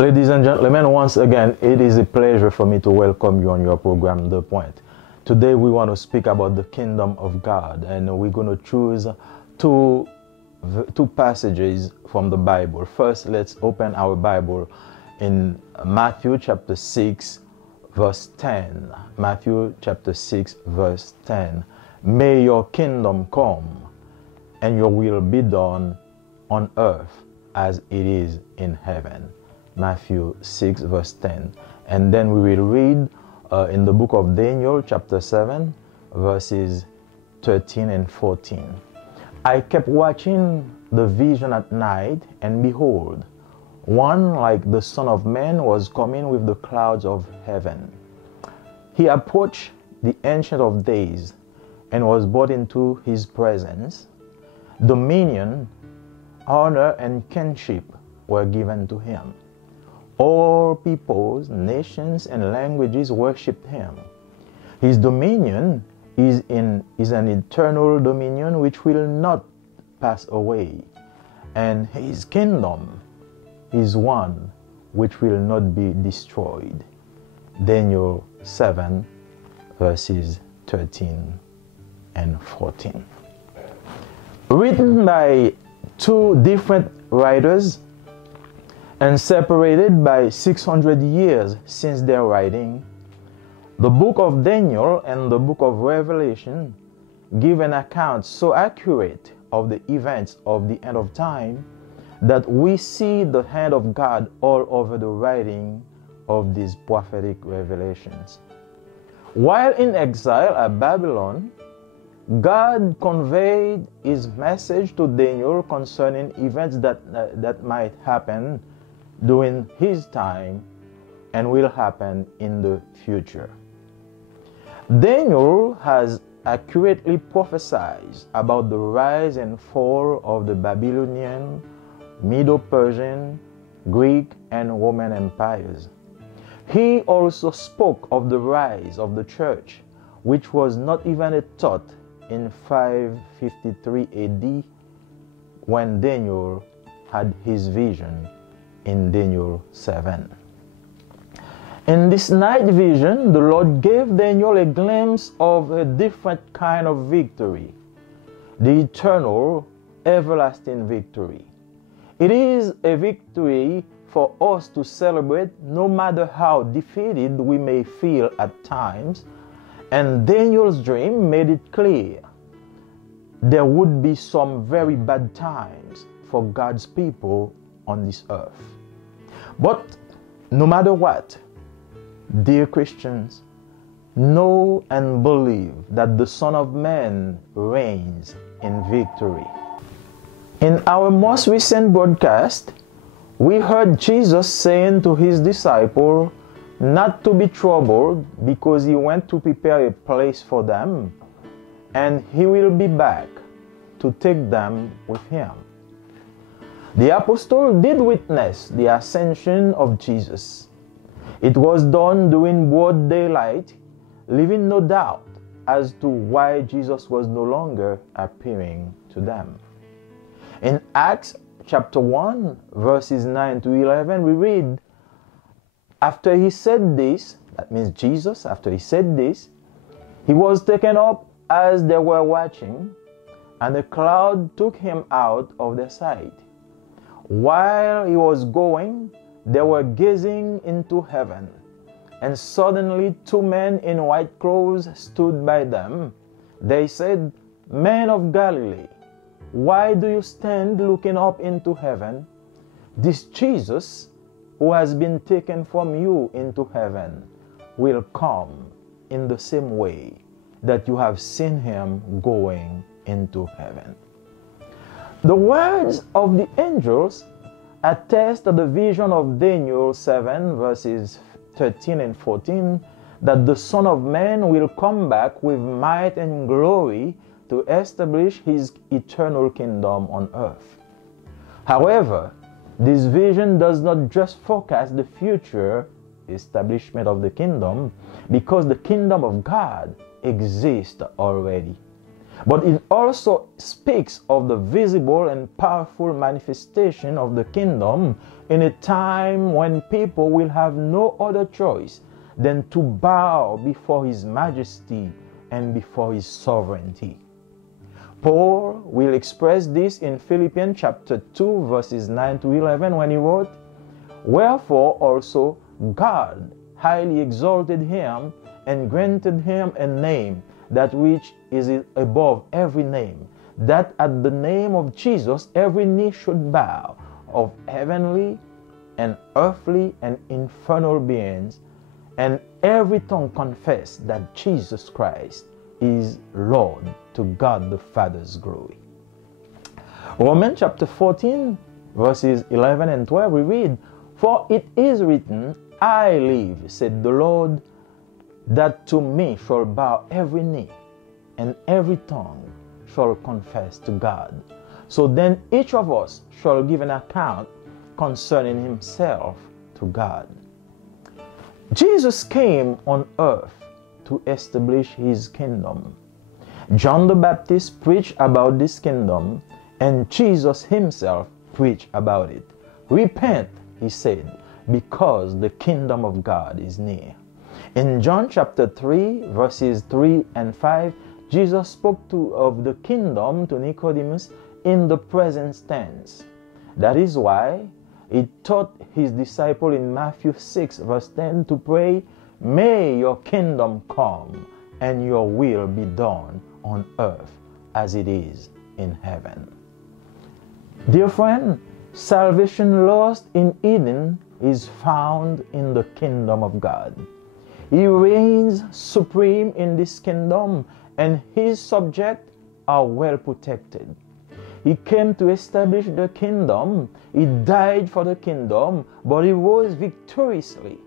Ladies and gentlemen, once again, it is a pleasure for me to welcome you on your program, The Point. Today we want to speak about the kingdom of God, and we're going to choose two passages from the Bible. First, let's open our Bible in Matthew chapter 6, verse 10. Matthew chapter 6, verse 10. May your kingdom come and your will be done on earth as it is in heaven. Matthew 6, verse 10. And then we will read in the book of Daniel, chapter 7, verses 13 and 14. I kept watching the vision at night, and behold, one like the Son of Man was coming with the clouds of heaven. He approached the Ancient of Days and was brought into his presence. Dominion, honor, and kingship were given to him. All peoples, nations, and languages worshipped him. His dominion is an eternal dominion which will not pass away, and his kingdom is one which will not be destroyed. Daniel 7, verses 13 and 14. Written by two different writers, and separated by 600 years since their writing, the book of Daniel and the book of Revelation give an account so accurate of the events of the end of time that we see the hand of God all over the writing of these prophetic revelations. While in exile at Babylon, God conveyed his message to Daniel concerning events that might happen during his time and will happen in the future. Daniel has accurately prophesied about the rise and fall of the Babylonian, Medo-Persian, Greek, and Roman empires. He also spoke of the rise of the church, which was not even a thought in 553 AD when Daniel had his vision in Daniel 7. In this night vision, the Lord gave Daniel a glimpse of a different kind of victory, the eternal, everlasting victory. It is a victory for us to celebrate no matter how defeated we may feel at times, and Daniel's dream made it clear there would be some very bad times for God's people on this earth. But no matter what, dear Christians, know and believe that the Son of Man reigns in victory. In our most recent broadcast, we heard Jesus saying to his disciples not to be troubled because he went to prepare a place for them, and he will be back to take them with him. The apostle did witness the ascension of Jesus. It was done during broad daylight, leaving no doubt as to why Jesus was no longer appearing to them. In Acts chapter 1, verses 9 to 11, we read, after he said this, that means Jesus, after he said this, he was taken up as they were watching, and a cloud took him out of their sight. While he was going, they were gazing into heaven, and suddenly two men in white clothes stood by them. They said, Men of Galilee, why do you stand looking up into heaven? This Jesus, who has been taken from you into heaven, will come in the same way that you have seen him going into heaven. The words of the angels attest to the vision of Daniel 7, verses 13 and 14, that the Son of Man will come back with might and glory to establish his eternal kingdom on earth. However, this vision does not just forecast the future establishment of the kingdom, because the kingdom of God exists already. But it also speaks of the visible and powerful manifestation of the kingdom in a time when people will have no other choice than to bow before His majesty and before His sovereignty. Paul will express this in Philippians chapter 2 verses 9 to 11 when he wrote, "Wherefore also God highly exalted him and granted him a name that which is above every name, that at the name of Jesus every knee should bow, of heavenly and earthly and infernal beings, and every tongue confess that Jesus Christ is Lord, to God the Father's glory." Romans chapter 14 verses 11 and 12 we read, "For it is written, I live, said the Lord, that to me shall bow every knee, and every tongue shall confess to God. So then each of us shall give an account concerning himself to God." Jesus came on earth to establish His kingdom. John the Baptist preached about this kingdom, and Jesus Himself preached about it. "Repent," He said, "because the kingdom of God is near." In John chapter 3, verses 3 and 5, Jesus spoke of the kingdom to Nicodemus in the present tense. That is why He taught His disciple in Matthew 6, verse 10 to pray, "May your kingdom come and your will be done on earth as it is in heaven." Dear friend, salvation lost in Eden is found in the kingdom of God. He reigns supreme in this kingdom, and His subjects are well protected. He came to establish the kingdom. He died for the kingdom, but He rose victoriously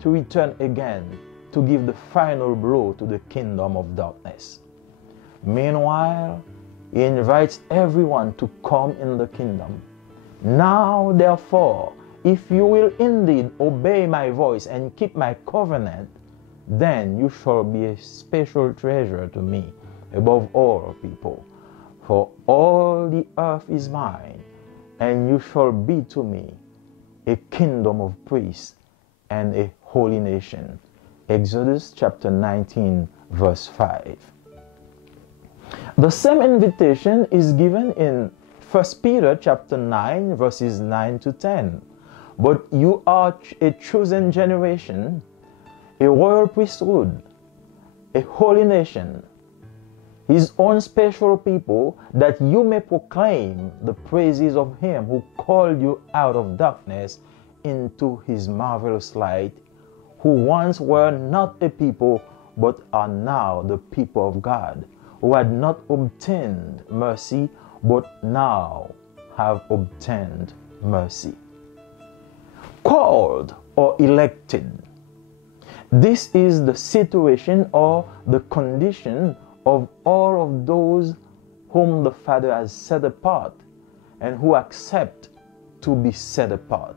to return again to give the final blow to the kingdom of darkness. Meanwhile, He invites everyone to come in the kingdom. "Now, therefore, if you will indeed obey my voice and keep my covenant, then you shall be a special treasure to me above all people. For all the earth is mine, and you shall be to me a kingdom of priests and a holy nation." Exodus chapter 19, verse 5. The same invitation is given in 1 Peter chapter 9, verses 9 to 10. "But you are a chosen generation, a royal priesthood, a holy nation, His own special people, that you may proclaim the praises of Him who called you out of darkness into His marvelous light, who once were not a people, but are now the people of God, who had not obtained mercy, but now have obtained mercy." Called or elected. This is the situation or the condition of all of those whom the Father has set apart and who accept to be set apart.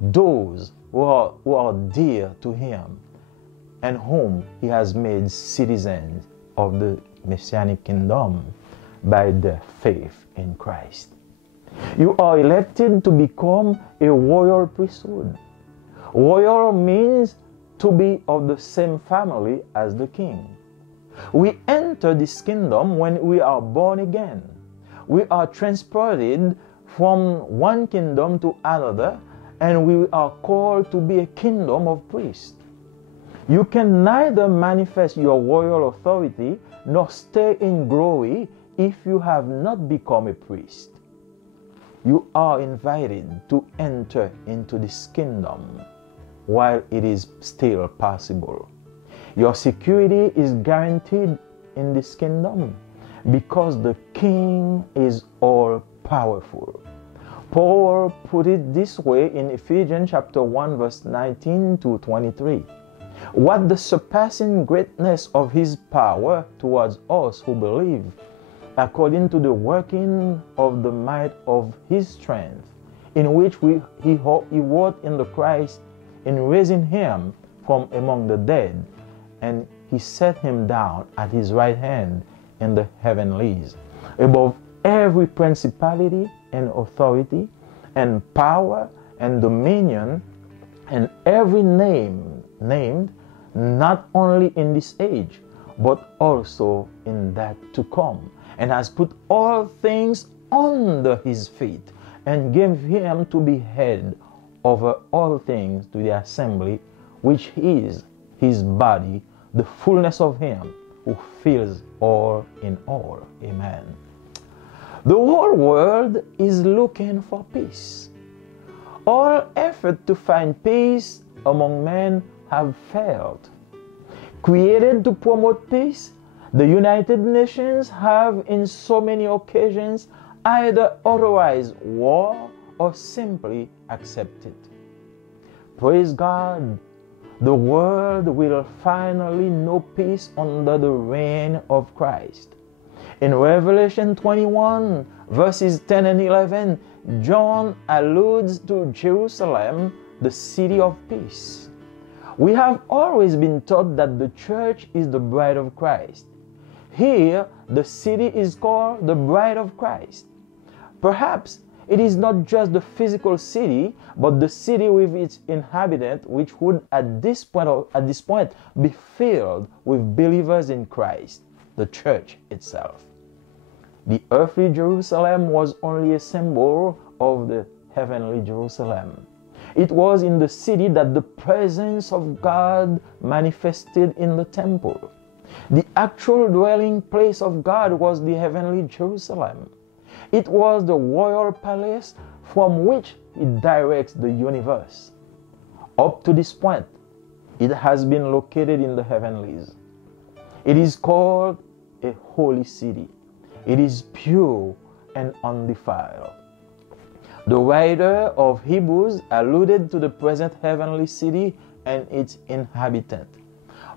Those who are dear to Him and whom He has made citizens of the Messianic kingdom by their faith in Christ. You are elected to become a royal priesthood. Royal means to be of the same family as the king. We enter this kingdom when we are born again. We are transported from one kingdom to another, and we are called to be a kingdom of priests. You can neither manifest your royal authority nor stay in glory if you have not become a priest. You are invited to enter into this kingdom while it is still possible. Your security is guaranteed in this kingdom because the King is all powerful. Paul put it this way in Ephesians chapter 1 verse 19 to 23. What the surpassing greatness of His power towards us who believe, according to the working of the might of His strength, in which He worked in the Christ, in raising Him from among the dead, and He set Him down at His right hand in the heavenlies, above every principality and authority and power and dominion and every name named, not only in this age, but also in that to come, and has put all things under his feet, and gave him to be head over all things to the assembly, which is his body, the fullness of him who fills all in all. Amen. The whole world is looking for peace. All effort to find peace among men have failed. Created to promote peace, the United Nations have in so many occasions either authorized war or simply accepted. Praise God, the world will finally know peace under the reign of Christ. In Revelation 21, verses 10 and 11, John alludes to Jerusalem, the city of peace. We have always been taught that the church is the bride of Christ. Here, the city is called the bride of Christ. Perhaps it is not just the physical city, but the city with its inhabitant, which would at this point be filled with believers in Christ, the church itself. The earthly Jerusalem was only a symbol of the heavenly Jerusalem. It was in the city that the presence of God manifested in the temple. The actual dwelling place of God was the heavenly Jerusalem. It was the royal palace from which it directs the universe. Up to this point, it has been located in the heavenlies. It is called a holy city. It is pure and undefiled. The writer of Hebrews alluded to the present heavenly city and its inhabitant.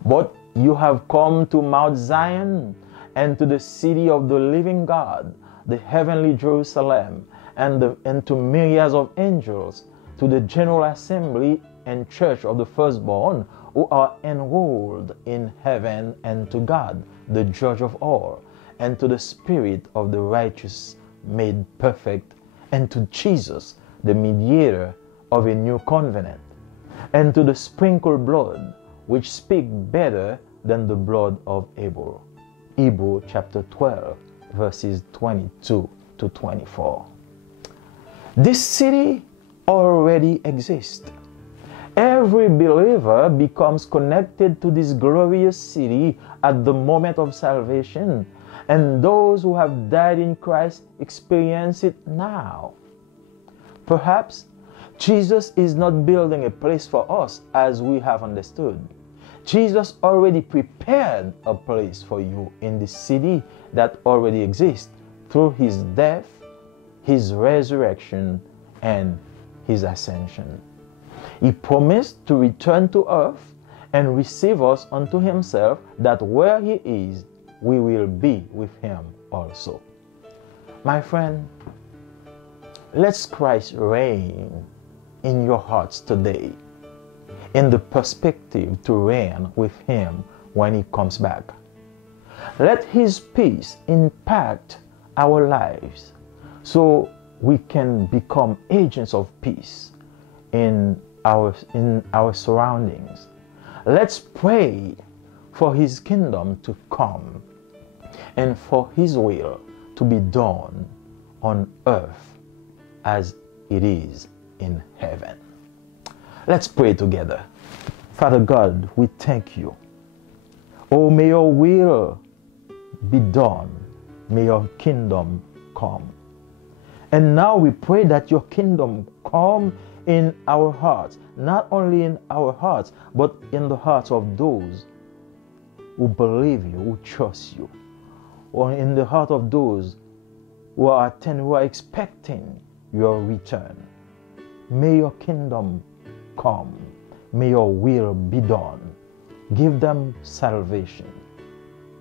But you have come to Mount Zion and to the city of the living God, the heavenly Jerusalem, and to myriads of angels, to the general assembly and church of the firstborn who are enrolled in heaven, and to God, the judge of all, and to the spirit of the righteous made perfect, and to Jesus, the mediator of a new covenant, and to the sprinkled blood, which speak better than the blood of Abel. Hebrews chapter 12, verses 22 to 24. This city already exists. Every believer becomes connected to this glorious city at the moment of salvation, and those who have died in Christ experience it now. Perhaps Jesus is not building a place for us as we have understood. Jesus already prepared a place for you in the city that already exists through his death, his resurrection, and his ascension. He promised to return to earth and receive us unto himself, that where he is, we will be with him also. My friend, let Christ reign in your hearts today, in the perspective to reign with him when he comes back. Let his peace impact our lives so we can become agents of peace in our surroundings. Let's pray for his kingdom to come and for his will to be done on earth as it is in heaven. Let's pray together. Father God, we thank you. Oh, may your will be done. May your kingdom come. And now we pray that your kingdom come in our hearts, not only in our hearts, but in the hearts of those who believe you, who trust you, or in the heart of those who are expecting your return. May your kingdom come. May your will be done. Give them salvation.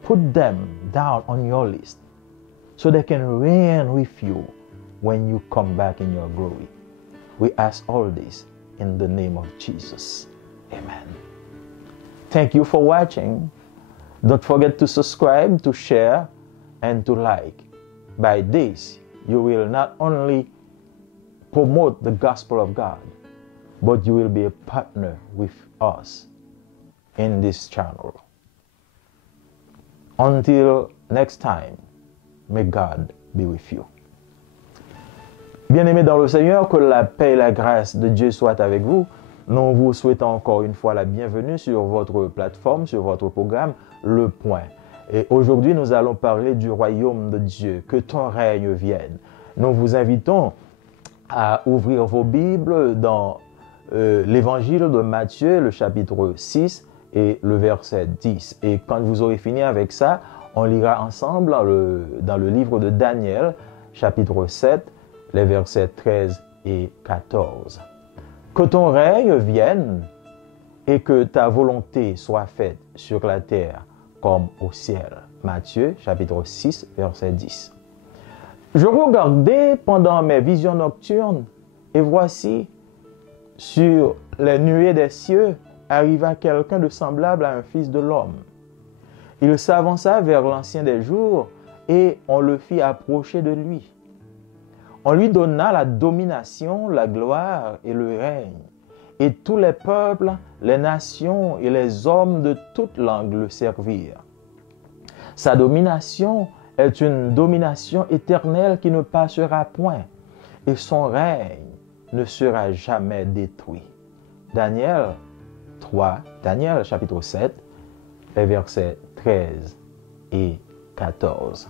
Put them down on your list so they can reign with you when you come back in your glory. We ask all this in the name of Jesus. Amen. Thank you for watching. Don't forget to subscribe, to share, and to like. By this, you will not only promote the gospel of God, but you will be a partner with us in this channel. Until next time, may God be with you. Bien-aimés dans le Seigneur, que la paix et la grâce de Dieu soient avec vous. Nous vous souhaitons encore une fois la bienvenue sur votre plateforme, sur votre programme, Le Point. Et aujourd'hui, nous allons parler du royaume de Dieu. Que ton règne vienne. Nous vous invitons à ouvrir vos Bibles dans l'évangile de Matthieu, le chapitre 6 et le verset 10. Et quand vous aurez fini avec ça, on lira ensemble dans le livre de Daniel, chapitre 7, les versets 13 et 14. Que ton règne vienne et que ta volonté soit faite sur la terre comme au ciel. Matthieu, chapitre 6, verset 10. Je regardais pendant mes visions nocturnes, et voici, sur les nuées des cieux, arriva quelqu'un de semblable à un fils de l'homme. Il s'avança vers l'ancien des jours, et on le fit approcher de lui. On lui donna la domination, la gloire et le règne. Et tous les peuples, les nations et les hommes de toute langue le servirent. Sa domination est une domination éternelle qui ne passera point, et son règne ne sera jamais détruit. Daniel 3, Daniel chapitre 7, les versets 13 et 14.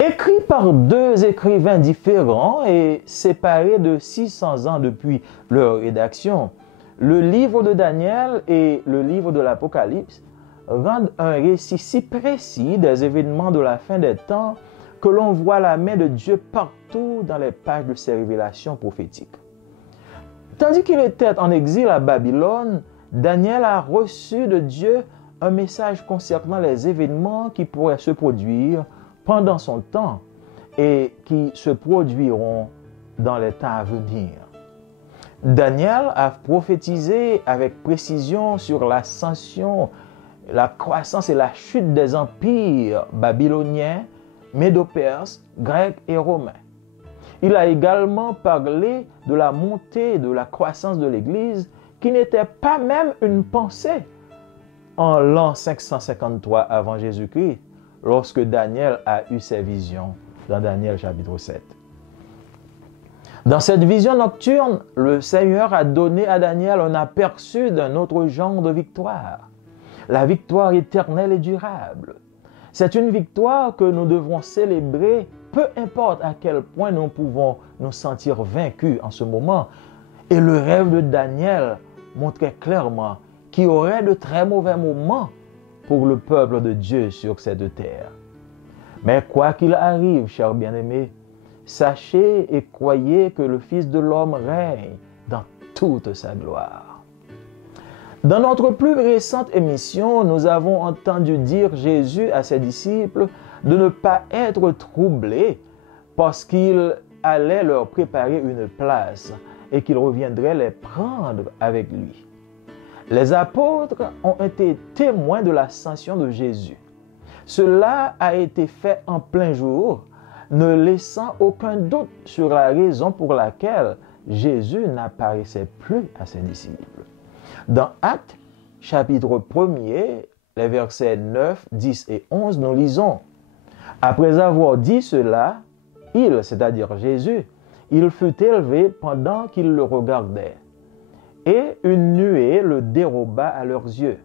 Écrit par deux écrivains différents et séparés de 600 ans depuis leur rédaction, le livre de Daniel et le livre de l'Apocalypse rendent un récit si précis des événements de la fin des temps que l'on voit la main de Dieu partout dans les pages de ces révélations prophétiques. Tandis qu'il était en exil à Babylone, Daniel a reçu de Dieu un message concernant les événements qui pourraient se produire pendant son temps et qui se produiront dans les temps à venir. Daniel a prophétisé avec précision sur l'ascension, la croissance et la chute des empires babyloniens, médo-perses, grecs et romains. Il a également parlé de la montée et de la croissance de l'Église qui n'était pas même une pensée en l'an 553 avant Jésus-Christ, lorsque Daniel a eu ses visions dans Daniel chapitre 7. Dans cette vision nocturne, le Seigneur a donné à Daniel un aperçu d'un autre genre de victoire, la victoire éternelle et durable. C'est une victoire que nous devrons célébrer, peu importe à quel point nous pouvons nous sentir vaincus en ce moment. Et le rêve de Daniel montrait clairement qu'il y aurait de très mauvais moments pour le peuple de Dieu sur cette terre. Mais quoi qu'il arrive, chers bien-aimés, sachez et croyez que le Fils de l'homme règne dans toute sa gloire. Dans notre plus récente émission, nous avons entendu dire Jésus à ses disciples de ne pas être troublés parce qu'il allait leur préparer une place et qu'il reviendrait les prendre avec lui. Les apôtres ont été témoins de l'ascension de Jésus. Cela a été fait en plein jour, ne laissant aucun doute sur la raison pour laquelle Jésus n'apparaissait plus à ses disciples. Dans Actes, chapitre 1er, les versets 9, 10 et 11, nous lisons « Après avoir dit cela, il, c'est-à-dire Jésus, il fut élevé pendant qu'ils le regardaient. Et une nuée le déroba à leurs yeux.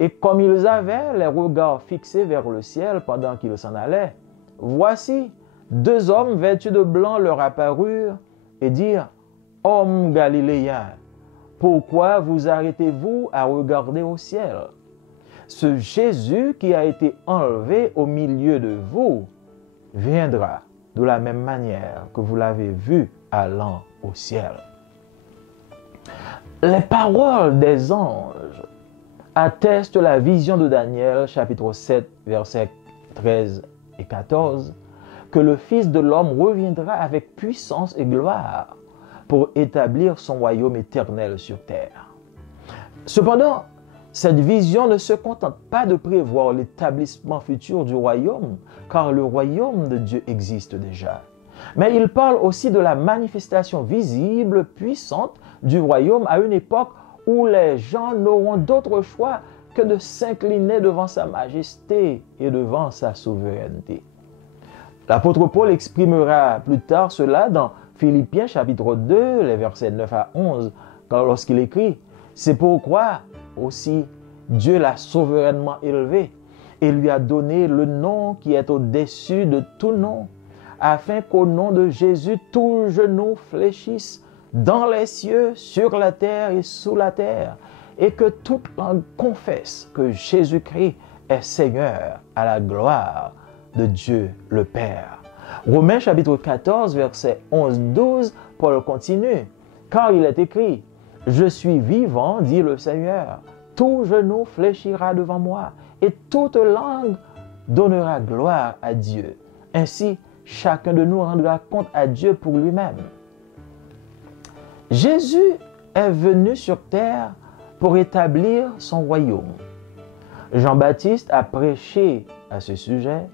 Et comme ils avaient les regards fixés vers le ciel pendant qu'ils s'en allaient, voici, deux hommes vêtus de blanc leur apparurent et dirent « Hommes galiléens, pourquoi vous arrêtez-vous à regarder au ciel? Ce Jésus qui a été enlevé au milieu de vous viendra de la même manière que vous l'avez vu allant au ciel. » Les paroles des anges attestent la vision de Daniel, chapitre 7, versets 13 et 14, que le Fils de l'homme reviendra avec puissance et gloire pour établir son royaume éternel sur terre. Cependant, Cette vision ne se contente pas de prévoir l'établissement futur du royaume, car le royaume de Dieu existe déjà. Mais il parle aussi de la manifestation visible, puissante du royaume à une époque où les gens n'auront d'autre choix que de s'incliner devant sa majesté et devant sa souveraineté. L'apôtre Paul exprimera plus tard cela dans Philippiens chapitre 2, les versets 9 à 11, lorsqu'il écrit « C'est pourquoi aussi Dieu l'a souverainement élevé et lui a donné le nom qui est au-dessus de tout nom, afin qu'au nom de Jésus, tout genou fléchisse dans les cieux, sur la terre et sous la terre, et que toute langue confesse que Jésus-Christ est Seigneur à la gloire de Dieu le Père. » Romains chapitre 14, versets 11-12, Paul continue, « Car il est écrit, « Je suis vivant, dit le Seigneur, tout genou fléchira devant moi, et toute langue donnera gloire à Dieu. Ainsi, chacun de nous rendra compte à Dieu pour lui-même. » Jésus est venu sur terre pour établir son royaume. Jean-Baptiste a prêché à ce sujet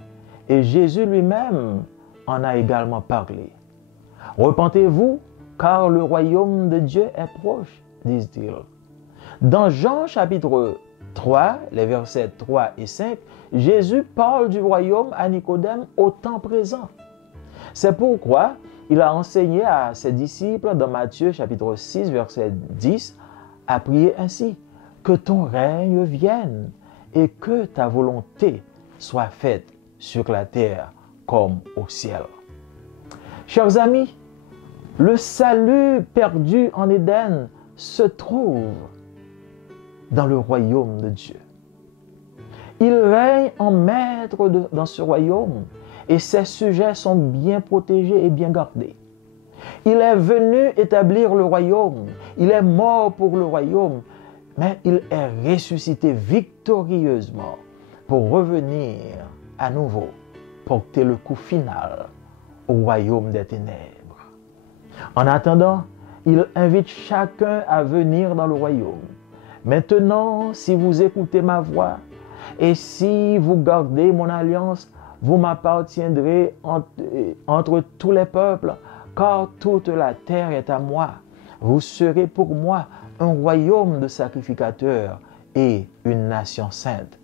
et Jésus lui-même en a également parlé. « Repentez-vous, car le royaume de Dieu est proche, disent-ils. » Dans Jean chapitre 3, les versets 3 et 5, Jésus parle du royaume à Nicodème au temps présent. C'est pourquoi il a enseigné à ses disciples dans Matthieu chapitre 6, verset 10, à prier ainsi, « Que ton règne vienne et que ta volonté soit faite sur la terre comme au ciel. » Chers amis, le salut perdu en Éden se trouve dans le royaume de Dieu. Il règne en maître dans ce royaume et ses sujets sont bien protégés et bien gardés. Il est venu établir le royaume, il est mort pour le royaume, mais il est ressuscité victorieusement pour revenir à nouveau, porter le coup final au royaume des ténèbres. En attendant, il invite chacun à venir dans le royaume. Maintenant, si vous écoutez ma voix et si vous gardez mon alliance, vous m'appartiendrez entre tous les peuples, car toute la terre est à moi. Vous serez pour moi un royaume de sacrificateurs et une nation sainte.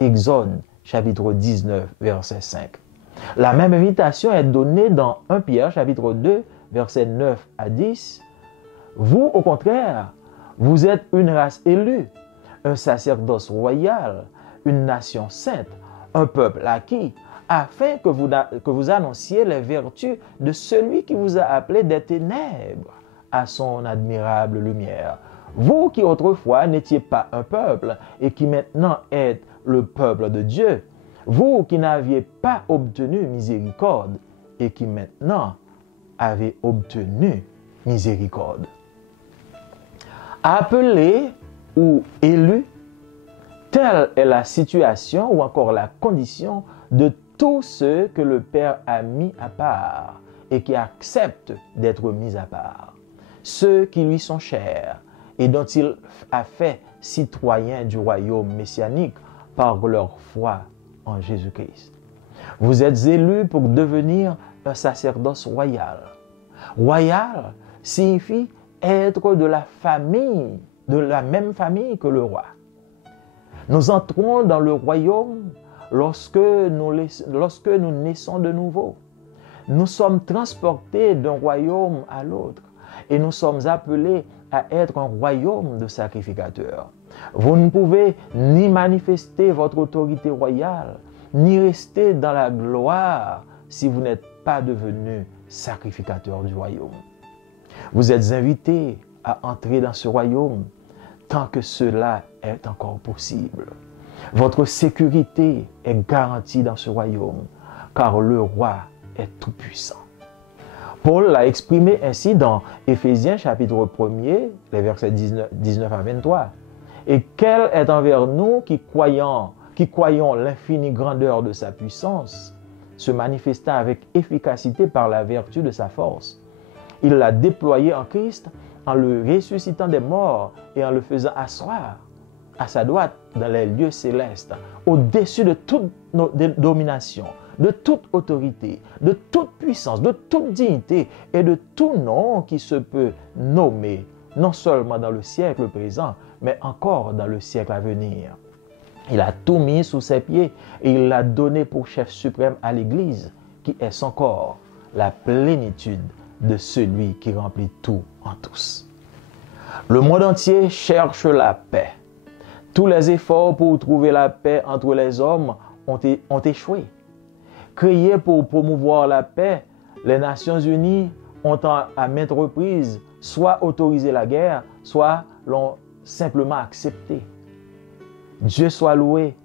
Exode chapitre 19, verset 5. La même invitation est donnée dans 1 Pierre chapitre 2, versets 9 à 10. Vous, au contraire, vous êtes une race élue, un sacerdoce royal, une nation sainte, un peuple acquis, afin que vous annonciez les vertus de celui qui vous a appelé des ténèbres à son admirable lumière. Vous qui autrefois n'étiez pas un peuple et qui maintenant êtes le peuple de Dieu, vous qui n'aviez pas obtenu miséricorde et qui maintenant avez obtenu miséricorde. Appelé ou élu, telle est la situation ou encore la condition de tous ceux que le Père a mis à part et qui acceptent d'être mis à part. Ceux qui lui sont chers et dont il a fait citoyens du royaume messianique par leur foi en Jésus-Christ. Vous êtes élus pour devenir un sacerdoce royal. Royal signifie être de la famille, de la même famille que le roi. Nous entrons dans le royaume lorsque nous naissons de nouveau. Nous sommes transportés d'un royaume à l'autre et nous sommes appelés à être un royaume de sacrificateurs. Vous ne pouvez ni manifester votre autorité royale, ni rester dans la gloire si vous n'êtes pas devenu sacrificateur du royaume. Vous êtes invités à entrer dans ce royaume tant que cela est encore possible. Votre sécurité est garantie dans ce royaume, car le roi est tout-puissant. Paul l'a exprimé ainsi dans Éphésiens chapitre 1er, les versets 19 à 23. « Et quelle est envers nous qui croyons l'infinie grandeur de sa puissance, se manifestant avec efficacité par la vertu de sa force. Il l'a déployé en Christ en le ressuscitant des morts et en le faisant asseoir à sa droite dans les lieux célestes, au-dessus de toute domination, de toute autorité, de toute puissance, de toute dignité et de tout nom qui se peut nommer, non seulement dans le siècle présent, mais encore dans le siècle à venir. Il a tout mis sous ses pieds et il l'a donné pour chef suprême à l'Église, qui est son corps, la plénitude de celui qui remplit tout en tous. Le monde entier cherche la paix. Tous les efforts pour trouver la paix entre les hommes ont échoué. Créés pour promouvoir la paix, les Nations Unies ont à maintes reprises soit autorisé la guerre, soit l'ont simplement accepté. Dieu soit loué,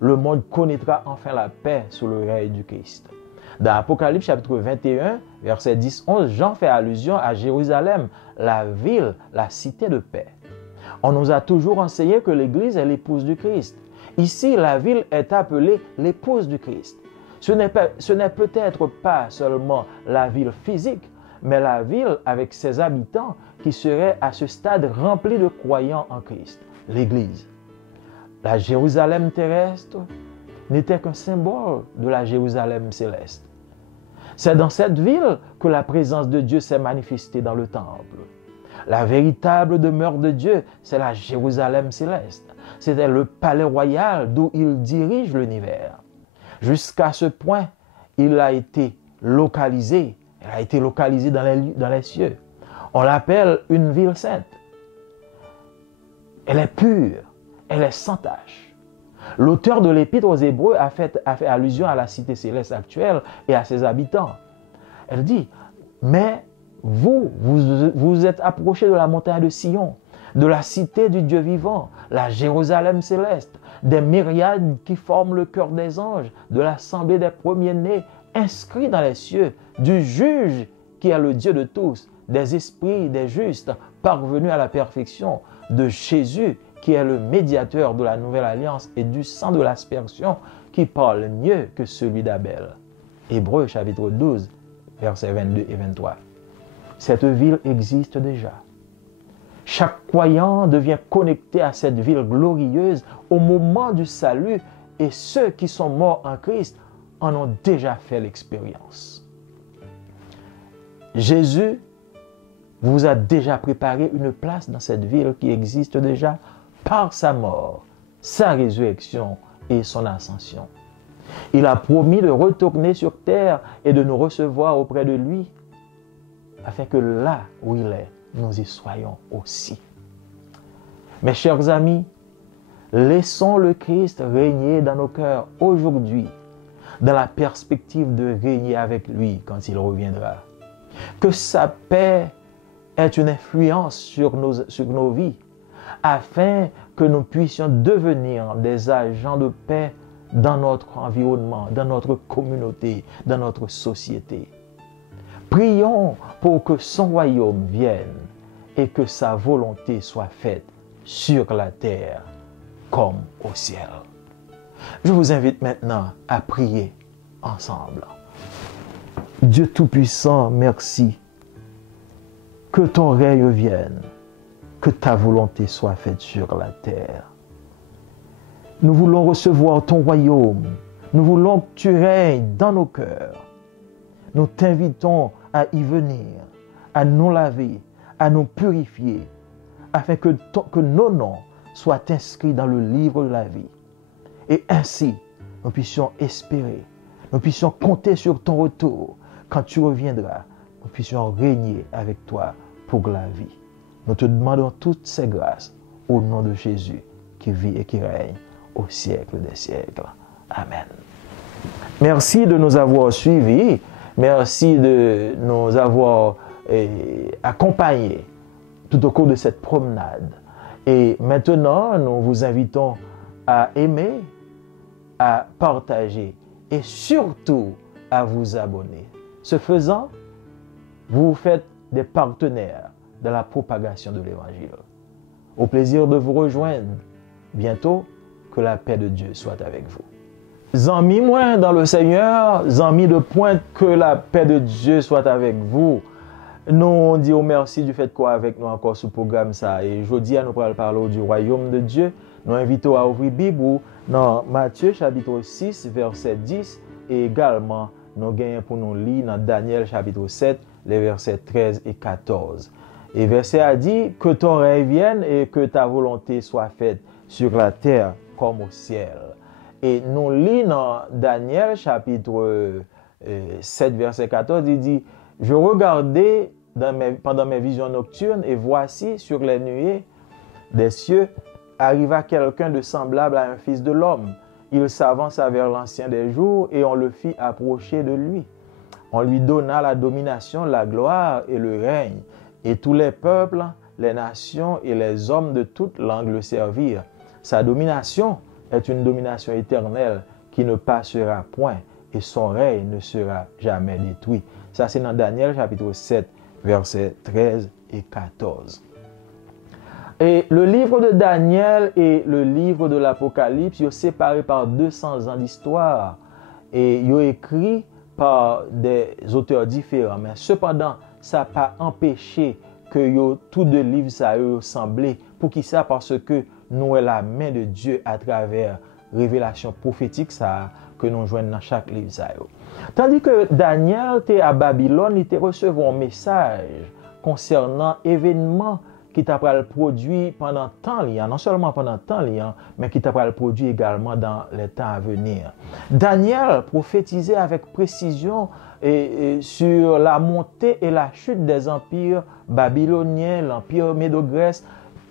le monde connaîtra enfin la paix sous le règne du Christ. Dans Apocalypse chapitre 21, verset 10-11, Jean fait allusion à Jérusalem, la ville, la cité de paix. On nous a toujours enseigné que l'Église est l'épouse du Christ. Ici, la ville est appelée l'épouse du Christ. Ce n'est peut-être pas seulement la ville physique, mais la ville avec ses habitants qui seraient à ce stade remplis de croyants en Christ, l'Église. La Jérusalem terrestre n'était qu'un symbole de la Jérusalem céleste. C'est dans cette ville que la présence de Dieu s'est manifestée dans le temple. La véritable demeure de Dieu, c'est la Jérusalem céleste. C'était le palais royal d'où il dirige l'univers. Jusqu'à ce point, il a été localisé. Elle a été localisée dans les cieux. On l'appelle une ville sainte. Elle est pure. Elle est sans tache. L'auteur de l'Épître aux Hébreux a fait allusion à la cité céleste actuelle et à ses habitants. Elle dit, mais vous êtes approchés de la montagne de Sion, de la cité du Dieu vivant, la Jérusalem céleste, des myriades qui forment le cœur des anges, de l'assemblée des premiers-nés, inscrits dans les cieux, du juge qui est le Dieu de tous, des esprits des justes parvenus à la perfection, de Jésus qui est le médiateur de la nouvelle alliance et du sang de l'aspersion qui parle mieux que celui d'Abel. Hébreux chapitre 12, versets 22 et 23. Cette ville existe déjà. Chaque croyant devient connecté à cette ville glorieuse au moment du salut et ceux qui sont morts en Christ en ont déjà fait l'expérience. Jésus vous a déjà préparé une place dans cette ville qui existe déjà par sa mort, sa résurrection et son ascension. Il a promis de retourner sur terre et de nous recevoir auprès de lui, afin que là où il est, nous y soyons aussi. Mes chers amis, laissons le Christ régner dans nos cœurs aujourd'hui, dans la perspective de régner avec lui quand il reviendra. Que sa paix ait une influence sur nos vies, afin que nous puissions devenir des agents de paix dans notre environnement, dans notre communauté, dans notre société. Prions pour que son royaume vienne et que sa volonté soit faite sur la terre comme au ciel. Je vous invite maintenant à prier ensemble. Dieu Tout-Puissant, merci. Que ton règne vienne, que ta volonté soit faite sur la terre. Nous voulons recevoir ton royaume. Nous voulons que tu règnes dans nos cœurs. Nous t'invitons à y venir, à nous laver, à nous purifier, afin que nos noms soient inscrits dans le livre de la vie. Et ainsi, nous puissions espérer, nous puissions compter sur ton retour. Quand tu reviendras, nous puissions régner avec toi pour la vie. Nous te demandons toutes ces grâces au nom de Jésus qui vit et qui règne au siècle des siècles. Amen. Merci de nous avoir suivis. Merci de nous avoir accompagnés tout au cours de cette promenade. Et maintenant, nous vous invitons à aimer, à partager et surtout à vous abonner. Ce faisant, vous faites des partenaires de la propagation de l'Évangile. Au plaisir de vous rejoindre bientôt. Que la paix de Dieu soit avec vous. Amis moi dans le Seigneur, amis de pointe, que la paix de Dieu soit avec vous. Nous disons merci du fait quoi avec nous encore ce programme ça. Et aujourd'hui, nous parlons du royaume de Dieu Nous invitons à ouvrir la Bible dans Matthieu chapitre 6, verset 10 et également nous gagnons pour nous lire dans Daniel chapitre 7, les versets 13 et 14. Et verset a dit que ton règne vienne et que ta volonté soit faite sur la terre comme au ciel. Et nous lisons dans Daniel chapitre 7, verset 14, il dit, je regardais pendant mes visions nocturnes et voici sur les nuées des cieux arriva quelqu'un de semblable à un fils de l'homme. Il s'avança vers l'ancien des jours et on le fit approcher de lui. On lui donna la domination, la gloire et le règne. Et tous les peuples, les nations et les hommes de toute langue le servirent. Sa domination est une domination éternelle qui ne passera point et son règne ne sera jamais détruit. Ça, c'est dans Daniel chapitre 7, versets 13 et 14. Et le livre de Daniel et le livre de l'Apocalypse, ils sont séparés par 200 ans d'histoire et ils sont écrits par des auteurs différents. Mais cependant, ça n'a pas empêché que tous deux livres ça ressemblent. Pour qui ça? Parce que nous avons la main de Dieu à travers révélation prophétique ça que nous joignons dans chaque livre. Ça. Tandis que Daniel était à Babylone, il était recevu un message concernant événements qui t'a le produit pendant temps liant, non seulement pendant temps liant, mais qui t'a le produit également dans les temps à venir. Daniel prophétisait avec précision sur la montée et la chute des empires babyloniens, l'empire médo-grec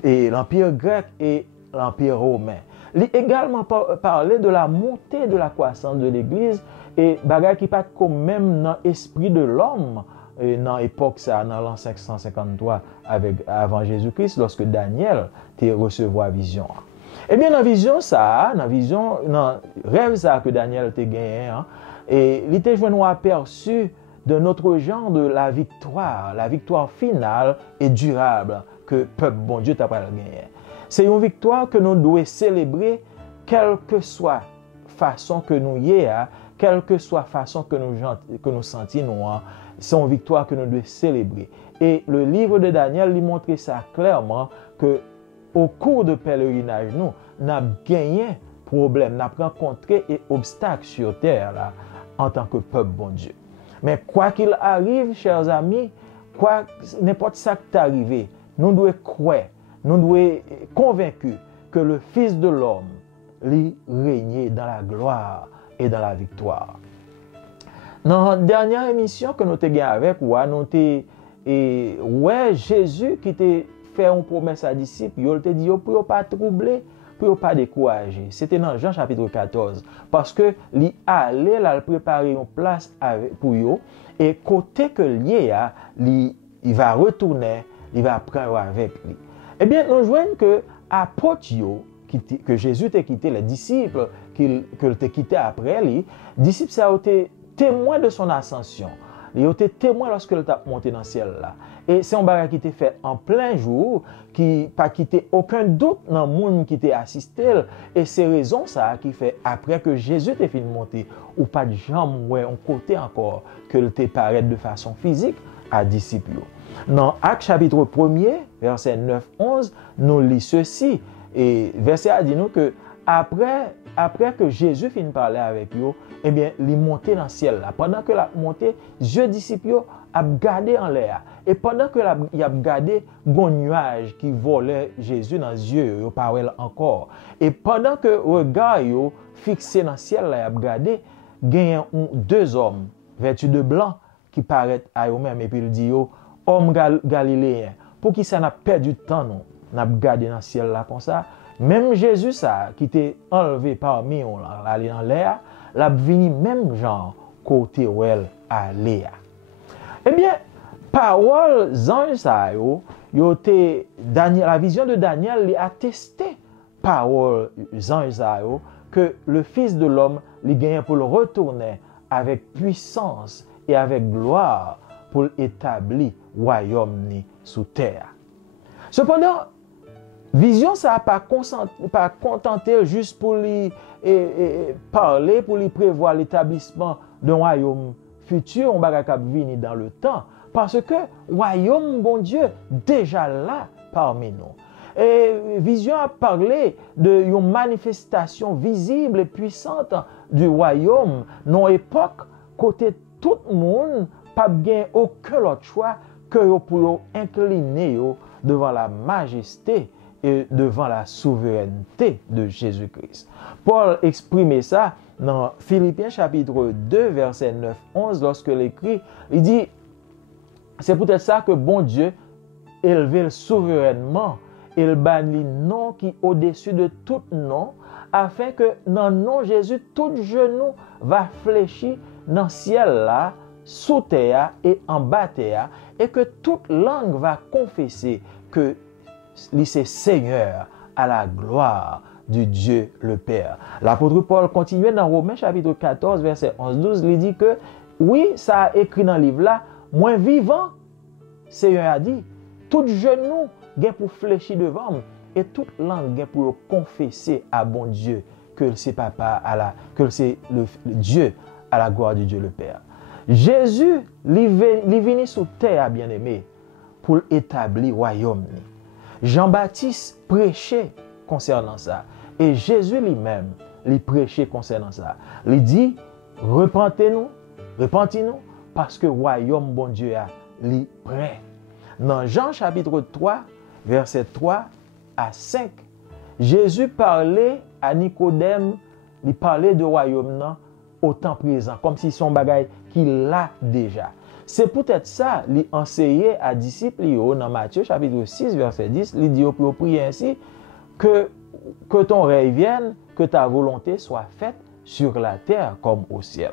et l'empire grec et l'empire romain. Il a également parlé de la montée de la croissance de l'Église et bagay qui pas comme même dans l'esprit de l'homme dans l'époque, ça, dans l'an 553 avant Jésus-Christ, lorsque Daniel te recevoir la vision. Eh bien, dans la vision, dans le rêve ça que Daniel te gagné, et il était joué aperçu de notre genre de la victoire finale et durable que peuple bon Dieu t'a pas gagné. C'est une victoire que nous devons célébrer, quelle que soit façon que nous y est, quelle que soit façon que nous sentons, c'est une victoire que nous devons célébrer. Et le livre de Daniel lui montre ça clairement que au cours de pèlerinage, nous avons gagné problème, nous avons rencontré des obstacles sur terre là, en tant que peuple bon Dieu. Mais quoi qu'il arrive, chers amis, n'importe ça qui est arrivé, nous devons croire, nous devons être convaincus que le Fils de l'homme lui règne dans la gloire et dans la victoire. Dans la dernière émission que nous avons gagné avec, nous avons Jésus qui t'a fait une promesse à disciples, il t'a dit pour ne pas troubler, pour ne pas décourager. C'était dans Jean chapitre 14. Parce que il allait préparer une place pour eux et côté que il va retourner, il va prendre avec lui. Eh bien, nous voyons que apôtre que Jésus t'a quitté, les disciples qu'il t'a quitté après lui, les disciples ça a été témoins de son ascension. Il a été témoin lorsque il est monté dans le ciel là. Et c'est un bagage qui était fait en plein jour, qui n'a quitté aucun doute dans le monde qui était assisté. Et c'est raison ça qui fait, après que Jésus était fini de monter, ou pas de jambe, ouais, on côté encore, que il te paraît de façon physique à disciples. Dans Actes chapitre 1er, verset 9-11, nous lisons ceci. Et verset a dit nous que après que Jésus finit de parler avec eux, eh bien, il est monté dans le ciel. Là. Pendant que la monté, les disciples ont regardé en l'air. Et pendant que il a regardé un nuage qui volait Jésus dans les yeux, il parlait encore. Et pendant que le regard fixé dans le ciel, il a regardé, il y a deux hommes vêtus de blanc qui paraissent à eux-mêmes. Et puis il dit, homme galiléen, pour qui ça n'a perdu de temps, nous, n'a regardé dans le ciel là comme ça. Même Jésus, ça, qui était enlevé parmi eux, allé dans l'air, l'a venu même genre côté où elle allait. Eh bien, parole ange ça la vision de Daniel a attesté parole ange ça que le Fils de l'homme lui gagne pour le retourner avec puissance et avec gloire pour établir le royaume sous terre. Cependant, vision ça n'a pas contenté juste pour lui parler, pour lui prévoir l'établissement d'un royaume futur, on va venir dans le temps, parce que royaume bon Dieu déjà là parmi nous. Et vision a parlé de une manifestation visible et puissante du royaume dans l'époque côté tout le monde pas bien aucun autre choix que pour incliner devant la majesté et devant la souveraineté de Jésus-Christ. Paul exprimait ça dans Philippiens chapitre 2 verset 9-11 lorsque l'écrit, il dit, c'est peut-être ça que bon Dieu élevé souverainement, il banni nom qui au-dessus de tout nom, afin que dans le nom Jésus, tout genou va fléchir dans le ciel là, sous terre et en bas terre, et que toute langue va confesser que c'est Seigneur à la gloire du Dieu le Père. L'apôtre Paul continue dans Romains chapitre 14 verset 11-12, il dit que oui, ça a écrit dans le livre là, moins vivant, Seigneur a dit, tout genou gain pour fléchir devant et toute langue gain pour confesser à bon Dieu que c'est papa que c'est le Dieu à la gloire du Dieu le Père. Jésus il venu sur terre bien-aimé pour établir le royaume. Jean-Baptiste prêchait concernant ça et Jésus lui-même il prêchait concernant ça. Il dit repentez-nous parce que le royaume bon Dieu a li prêt. Dans Jean chapitre 3, verset 3 à 5, Jésus parlait à Nicodème, il parlait de royaume au temps présent, comme si son bagage qu'il a déjà. C'est peut-être ça, il enseignait à disciples dans Matthieu chapitre 6, verset 10, il dit pour prier ainsi, que ton règne vienne, que ta volonté soit faite sur la terre comme au ciel.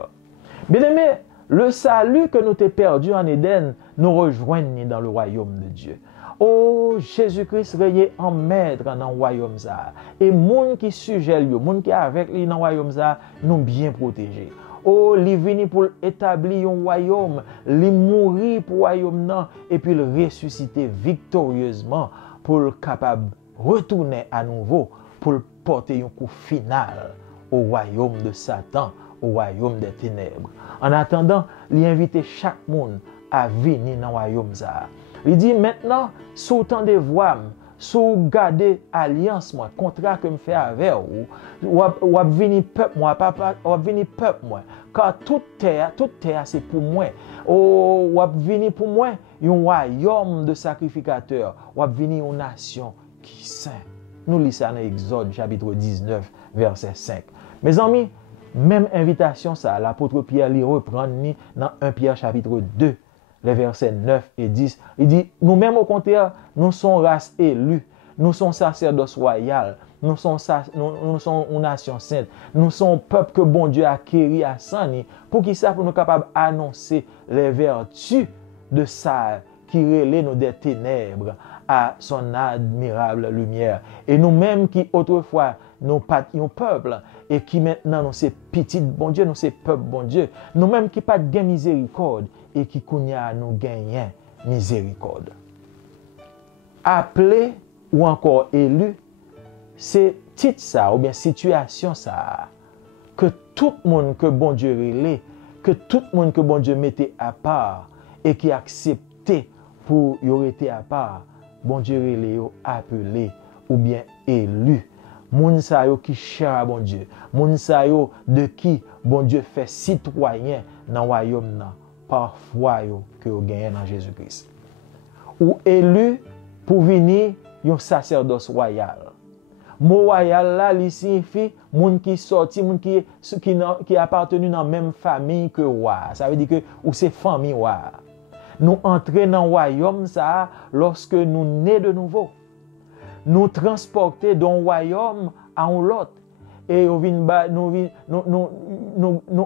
Bien aimé, le salut que nous t'ai perdu en Éden nous rejoignent dans le royaume de Dieu. Oh, Jésus-Christ règne en maître dans le royaume ça. Et moun qui sujet lui, moun qui avec lui dans le royaume ça, nous bien protégés. Oh, il est venu pour établir un royaume, il mourir pour le royaume non, et puis le ressusciter victorieusement pour le capable retourner à nouveau pour porter un coup final au royaume de Satan, au royaume des ténèbres. En attendant, il invite chaque monde à venir dans le royaume. Il dit maintenant, sous temps de voix, sous garder alliance, moi, contrat que je fais avec vous, ou venir peuple, moi, papa, ou venir peuple, moi. Car toute terre, c'est pour moi. Ou venir pour moi, un royaume de sacrificateurs, ou venir une nation qui saint. Nous lisons ça dans Exode, chapitre 19, verset 5. Mes amis, même invitation, ça, l'apôtre Pierre lui reprend dans 1 Pierre chapitre 2, les versets 9 et 10. Il dit, nous-mêmes au contraire, nous sommes race élue, nous sommes sacerdoce royal, nous sommes une nation sainte, nous sommes peuple que bon Dieu a acquéri à Sani, pour qu'il soit pour nous capables d'annoncer les vertus de ça qui relaie nous des ténèbres à son admirable lumière. Et nous-mêmes qui autrefois nous partions peuple et qui maintenant nous c'est petit bon Dieu, nous c'est peuple bon Dieu, nous-mêmes qui pas de miséricorde et qui kounya nous gagnons miséricorde. Appelé ou encore élu, c'est titre ça ou bien situation ça que tout le monde que bon Dieu relait, que tout le monde que bon Dieu mettait à part et qui acceptait pour y aurait été à part, bon Dieu relait appelé ou bien élu. Moun sa yo qui cher à bon Dieu, moun sa yo de qui bon Dieu fait citoyen dans le royaume nan, parfois yo que yo gagne dans Jésus-Christ. Ou élu pour venir un sacerdoce royal. Mot royal là, il signifie moun qui sorti, moun qui appartenu dans la même famille que roi. Ça veut dire que ou c'est famille roi. Nous entrons dans le royaume ça lorsque nous nés de nouveau. Nous transporter d'un royaume à un autre et nous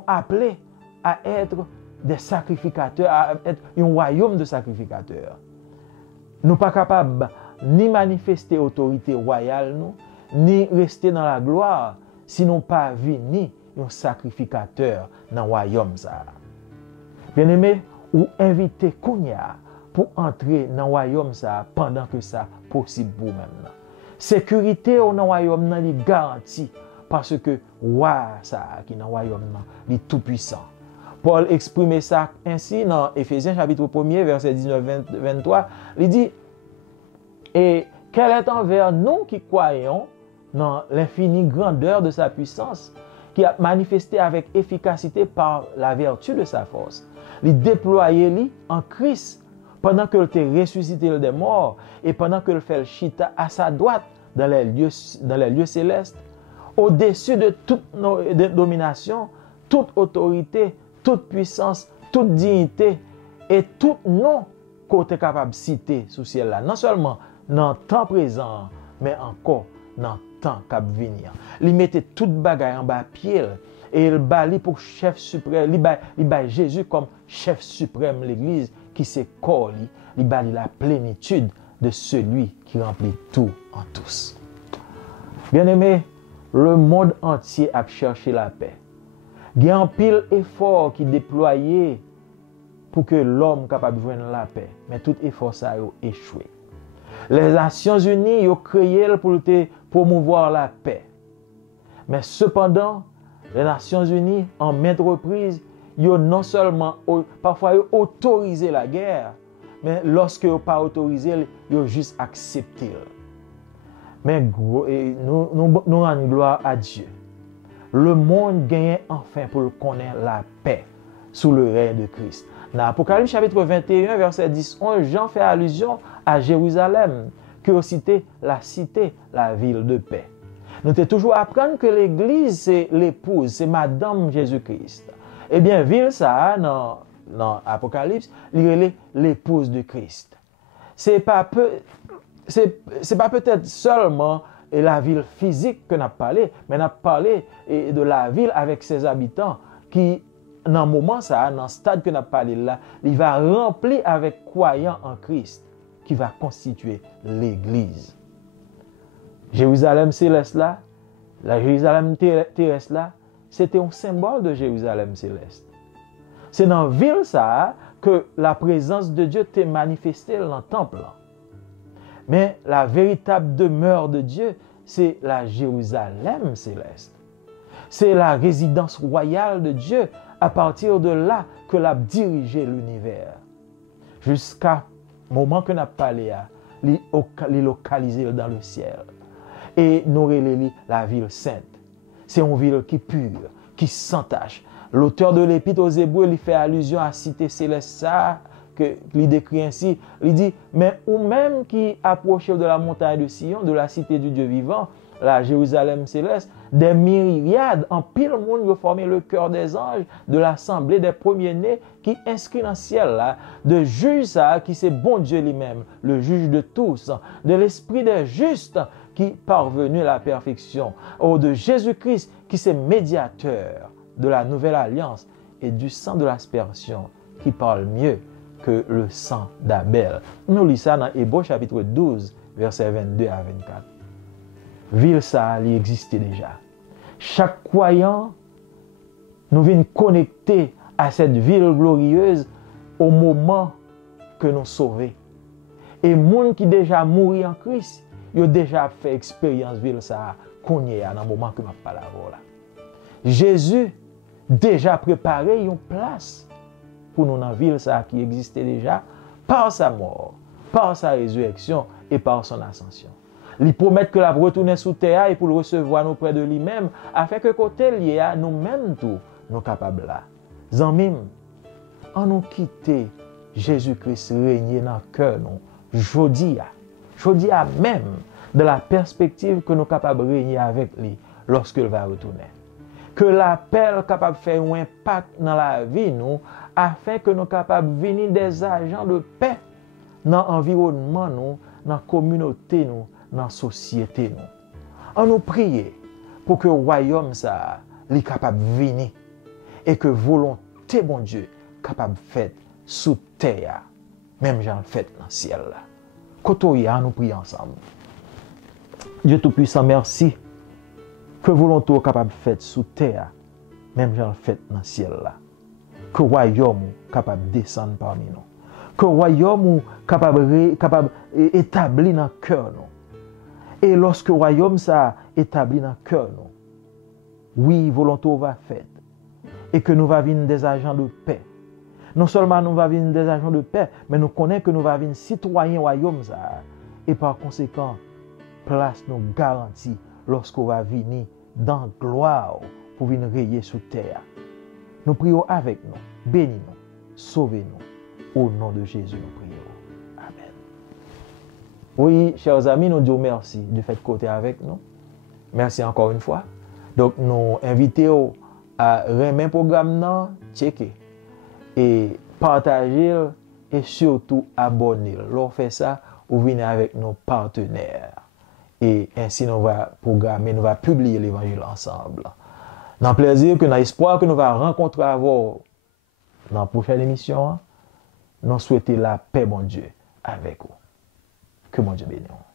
appeler à être des sacrificateurs, à être un royaume de sacrificateurs. Nous pas capables ni manifester autorité royale nous, ni rester dans la gloire si nous pas venir un sacrificateur dans le royaume ça. Bien-aimé, ou inviter Kounia pour entrer dans le royaume ça pendant que ça possible pour même. Sécurité au royaume nan li garantie parce que roi ça qui dans royaume nan li tout puissant. Paul exprime ça ainsi dans Éphésiens chapitre 1er verset 19-23, il dit et qu'elle est envers nous qui croyons dans l'infinie grandeur de sa puissance, qui a manifesté avec efficacité par la vertu de sa force. Il déployé en Christ pendant que le ressuscité des morts et pendant que le fait le chita à sa droite dans les lieux célestes, au-dessus de toute domination, toute autorité, toute puissance, toute dignité et tout nom qu'on est capable de citer sous ciel là. Non seulement dans le temps présent, mais encore dans le temps qui va venir. Il mettait toute bagaille en bas pied et il bali pour chef suprême, il bat Jésus comme chef suprême de l'Église qui c'est corps, il bali la plénitude de celui qui remplit tout en tous. Bien-aimé, le monde entier a cherché la paix. Il y a un pile effort qui est déployé pour que l'homme soit capable de joindre la paix. Mais tout effort ça a échoué. Les Nations Unies ont créé pour promouvoir la paix. Mais cependant, les Nations Unies, en maintes reprises, ils ont non seulement, parfois, autorisé la guerre, mais lorsque ils n'ont pas autorisé, ils ont juste accepté. Mais nous rendons gloire à Dieu. Le monde gagne enfin pour connaître la paix sous le règne de Christ. Dans Apocalypse chapitre 21, verset 10-11, Jean fait allusion à Jérusalem, qui est cité, la ville de paix. Nous devons toujours apprendre que l'Église, c'est l'épouse, c'est Madame Jésus-Christ. Eh bien, ville ça, dans Apocalypse, il est l'épouse de Christ. C'est pas peut-être seulement la ville physique que nous avons parlé, mais nous avons parlé de la ville avec ses habitants qui, dans le moment, ça, dans le stade que nous avons parlé là, il va remplir avec croyants en Christ qui va constituer l'Église. Jérusalem céleste là, la Jérusalem terrestre là, c'était un symbole de Jérusalem céleste. C'est dans la ville ça que la présence de Dieu t'est manifestée dans le temple. Mais la véritable demeure de Dieu, c'est la Jérusalem céleste. C'est la résidence royale de Dieu à partir de là que l'a dirigé l'univers. Jusqu'à moment que nous avons parlé, les localiser dans le ciel. Et nous relève la ville sainte. C'est une ville qui est pure, qui sans tache. L'auteur de l'Épître aux Hébreux lui fait allusion à la cité céleste ça, que il décrit ainsi. Il dit, mais ou même qui approchait de la montagne de Sion, de la cité du Dieu vivant, la Jérusalem céleste, des myriades, en pile monde, ont formé le cœur des anges, de l'assemblée des premiers-nés qui inscrit dans le ciel là, de juge ça, qui c'est bon Dieu lui-même, le juge de tous, de l'esprit des justes qui parvenu à la perfection, de Jésus-Christ qui c'est médiateur de la nouvelle alliance et du sang de l'aspersion qui parle mieux que le sang d'Abel. Nous lisons ça dans Hébreux chapitre 12, versets 22 à 24. Ville ça, il existait déjà. Chaque croyant nous vient connecter à cette ville glorieuse au moment que nous sauvons. Et les gens qui déjà mouru en Christ, ils ont déjà fait expérience ville ça qu'on y est dans le moment que je parle là. Jésus déjà préparé une place pour nous dans la ville ça qui existait déjà par sa mort, par sa résurrection et par son ascension. Il promet que la retourner sous terre et pour le recevoir nous près de lui-même, afin que côté lié à nous-mêmes tout, nous capables là. Zanmim, en nous quitter Jésus-Christ régner dans le cœur nous, jodi à même de la perspective que nous capables de régner avec lui lorsqu'il va retourner. Que l'appel capable de faire un impact dans la vie nous, afin que nous capables de venir des agents de paix dans l'environnement nous, dans la communauté nous, dans la société nous. On nous prie pour que le royaume ça soit capable de venir et que volonté bon Dieu capable de faire sous terre, même j'en fait dans le ciel là. Kotoya, nous prions ensemble. Dieu Tout-Puissant, merci que volonté est capable de faire sous terre, même j'en fait dans le ciel là. Que le royaume est capable de descendre parmi nous. Que le royaume est capable d'établir dans le cœur nous. Et lorsque le royaume ça établi dans le cœur nous, oui, volonté va faite. Et que nous va venir des agents de paix. Non seulement nous va venir des agents de paix, mais nous connaissons que nous va venir citoyens royaume ça. et par conséquent, place nous garantie lorsqu'on va venir dans gloire pour venir rayer sous terre. Nous prions avec nous, bénis-nous, sauvez-nous. Au nom de Jésus, nous prions. Amen. Oui, chers amis, nous disons merci du fait que tu es avec nous. Merci encore une fois. Donc, nous invitons à remettre le programme, checker et partager et surtout abonner. Lorsqu'on fait ça, vous venez avec nos partenaires. Et ainsi, nous allons programmer, nous allons publier l'évangile ensemble. Dans le plaisir, que nous avons espoir que nous allons rencontrer à vous dans la prochaine émission. Nous souhaitons la paix, mon Dieu, avec vous. Que mon Dieu bénisse.